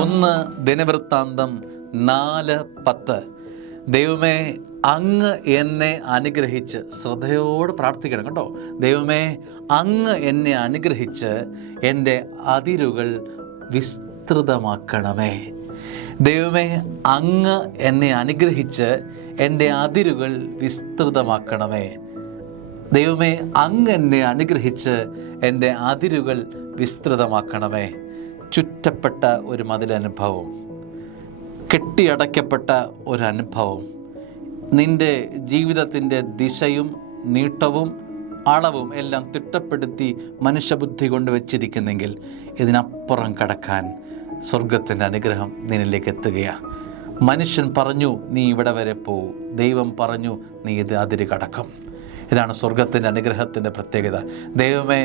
1 ദിനവൃത്താന്തം 4:10. ദൈവമേ, അങ്ങ് എന്നെ അനുഗ്രഹിച്ച്, ശ്രദ്ധയോട് പ്രാർത്ഥിക്കണം കേട്ടോ. ദൈവമേ, അങ്ങ് എന്നെ അനുഗ്രഹിച്ച് എൻ്റെ അതിരുകൾ വിസ്തൃതമാക്കണമേ. ദൈവമേ, അങ്ങ് എന്നെ അനുഗ്രഹിച്ച് എൻ്റെ അതിരുകൾ വിസ്തൃതമാക്കണമേ. ദൈവമേ, അങ്ങ് എന്നെ അനുഗ്രഹിച്ച് എൻ്റെ അതിരുകൾ വിസ്തൃതമാക്കണമേ. ചുറ്റപ്പെട്ട ഒരു മതിലനുഭവം, കെട്ടിയടയ്ക്കപ്പെട്ട ഒരനുഭവം, നിൻ്റെ ജീവിതത്തിൻ്റെ ദിശയും നീട്ടവും അളവും എല്ലാം തിട്ടപ്പെടുത്തി മനുഷ്യബുദ്ധി കൊണ്ട് വെച്ചിരിക്കുന്നെങ്കിൽ ഇതിനപ്പുറം കടക്കാൻ സ്വർഗത്തിൻ്റെ അനുഗ്രഹം നിന്നിലേക്ക് എത്തുകയാണ്. മനുഷ്യൻ പറഞ്ഞു നീ ഇവിടെ വരെ പോകൂ, ദൈവം പറഞ്ഞു നീ ഇത് അതിര് കടക്കും. ഇതാണ് സ്വർഗത്തിൻ്റെ അനുഗ്രഹത്തിൻ്റെ പ്രത്യേകത. ദൈവമേ,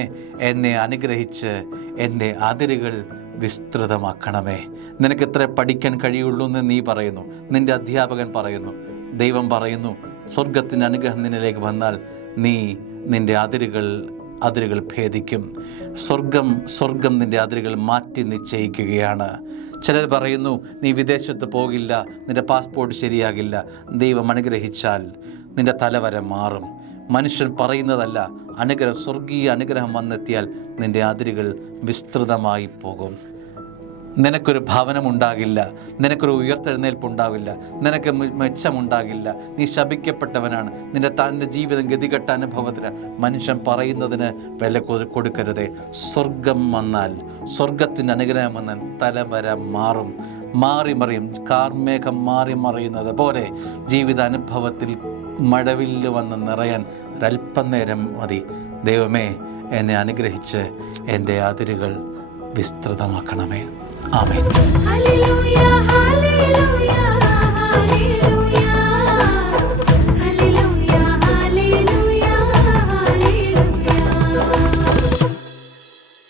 എന്നെ അനുഗ്രഹിച്ച് എൻ്റെ അതിരുകൾ വിസ്തൃതമാക്കണമേ. നിനക്ക് എത്ര പഠിക്കാൻ കഴിയുള്ളൂ എന്ന് നീ പറയുന്നു, നിൻ്റെ അധ്യാപകൻ പറയുന്നു, ദൈവം പറയുന്നു. സ്വർഗത്തിൻ്റെ അനുഗ്രഹം നിന്നിലേക്ക് വന്നാൽ നിൻ്റെ അതിരുകൾ ഭേദിക്കും. സ്വർഗം നിൻ്റെ അതിരുകൾ മാറ്റി നിശ്ചയിക്കുകയാണ്. ചിലർ പറയുന്നു നീ വിദേശത്ത് പോകില്ല, നിൻ്റെ പാസ്പോർട്ട് ശരിയാകില്ല. ദൈവം അനുഗ്രഹിച്ചാൽ നിൻ്റെ തലവര മാറും. മനുഷ്യൻ പറയുന്നതല്ല, സ്വർഗീയ അനുഗ്രഹം വന്നെത്തിയാൽ നിൻ്റെ അതിരുകൾ വിസ്തൃതമായി പോകും. നിനക്കൊരു ഭവനമുണ്ടാകില്ല, നിനക്കൊരു ഉയർത്തെഴുന്നേൽപ്പുണ്ടാകില്ല, നിനക്ക് മെച്ചമുണ്ടാകില്ല. നീ ശപിക്കപ്പെട്ടവനാണ്. നിൻ്റെ ജീവിതം ഗതികെട്ട അനുഭവത്തിന് മനുഷ്യൻ പറയുന്നതിന് വില കൊടുക്കരുതേ. സ്വർഗം വന്നാൽ, സ്വർഗത്തിൻ്റെ അനുഗ്രഹം വന്നാൽ തലവര മാറിമറിയും. കാർമേഘം മാറിമറിയുന്നത് പോലെ ജീവിതാനുഭവത്തിൽ മഴവില്ല് വന്ന് നിറയാൻ ഒരല്പം നേരം മതി. ദൈവമേ, എന്നെ അനുഗ്രഹിച്ച് എൻ്റെ അതിരുകൾ വിസ്തൃതമാക്കണമേ. ആമേൻ.